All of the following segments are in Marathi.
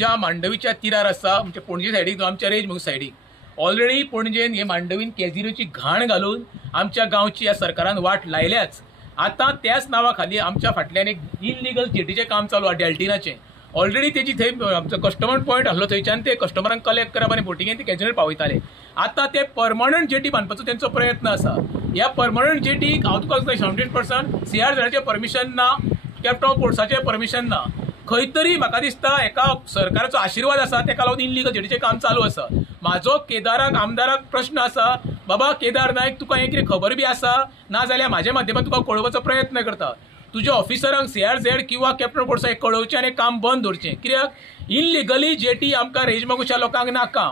ज्या मांडवीच्या तिरार आसा म्हणजे पणजे सायडीक आमच्या रेजमुख सायडीक ऑलरेडी पणजेन हे मांडवीन केजिरोची घाण घालून आमच्या गांवची ह्या सरकारान वाट लायल्याच. आता त्याच नावा खाली आमच्या फाटल्यान एक इलिगल जेटीचें काम चालू आहा डेल्टिनाचें. ऑलरेडी तेजी थंय आमचो कस्टमर पॉयंट आसलो थंयच्यान ते कस्टमरांक कलेक्ट करप आनी बोटींगेन ते केजिरोर पावयताले. आता ते परमनंट जेटी बांदपाचो तेंचो प्रयत्न आसा. ह्या परमनंट जेटीक हांव तुका 70% CRZडाचें परमिशन ना, कॅप्टन ऑफ पोर्ट्साचें परमिशन ना. खंय तरी म्हाका दिसता एका सरकाराचो आशिर्वाद आसा तेका लागून इलिगल जेटीचें काम चालू आसा. म्हाजो केदाराक आमदाराक प्रश्न आसा, बाबा केदार नायक तुका हे कितें खबर बी आसा ना जाल्यार म्हाज्या माध्यमांत तुका कळोवपाचो प्रयत्न करता. तुज्या ऑफिसरांक CRZ किंवा कॅप्टन पोर्ट्साक कळोवचें आनी काम बंद दवरचें. कित्याक इलिगली जेटी आमकां रेजमागुच्या लोकांक नाका.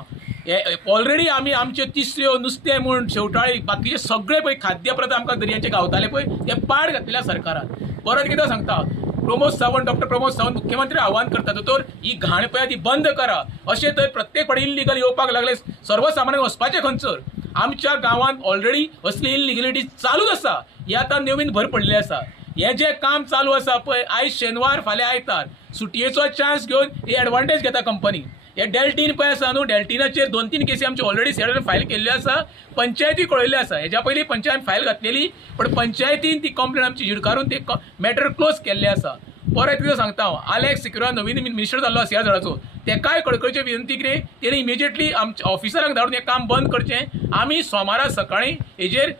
ऑलरेडी आमी आमच्यो तिसऱ्यो नुस्तें म्हूण शेवटाळी बाकीचे सगळे पळय खाद्य पदार्थ आमकां दर्याचे गावताले पळय ते पाड घातलेल्या सरकारान. परत कितें सांगता डॉक्टर प्रमोद सावंत मुख्यमंत्री आव्हान करता दोतोर ही घाण पळय ती बंद करा. अशें तर प्रत्येक फावटी इलिगल येवपाक लागले सर्वसामान्यांक वचपाचें खंयसर. आमच्या गांवांत ऑलरेडी असली इलिगलिटी चालूच आसा. ही आतां नवीन भर पडली आसा. हे जे काम चालू आसा पळय आयज शेनवार फाल्यां आयतार सुटयेचो चान्स घेवन ही एडवांटेज घेता कंपनी. हे डेल्टीन पळय आसा न्हू, डेल्टिनाचेर 2-3 केसी आमचे ऑलरेडी CRZ फायल केल्ल्यो आसा. पंचायती कळयल्ले आसा. हेज्या पयलीं पंचायत फायल घातलेली पण पंचायतीन ती कंप्लेन आमची झिडकारून ते मॅटर क्लोज केल्ले आसा. परत कितें सांगता हांव, आलेक्स सिक्युरा नवीन मिनिस्टर जाल्लो CRZडाचो तेकाय कळकळीची विनंती कितें तेणी इमिजिएटली आमच्या ऑफिसरांक धाडून हें काम बंद करचें. आमी सोमारा सकाळीं हेजेर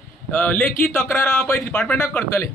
लेखी तक्रार आहा पळय डिपार्टमेंटाक करतले.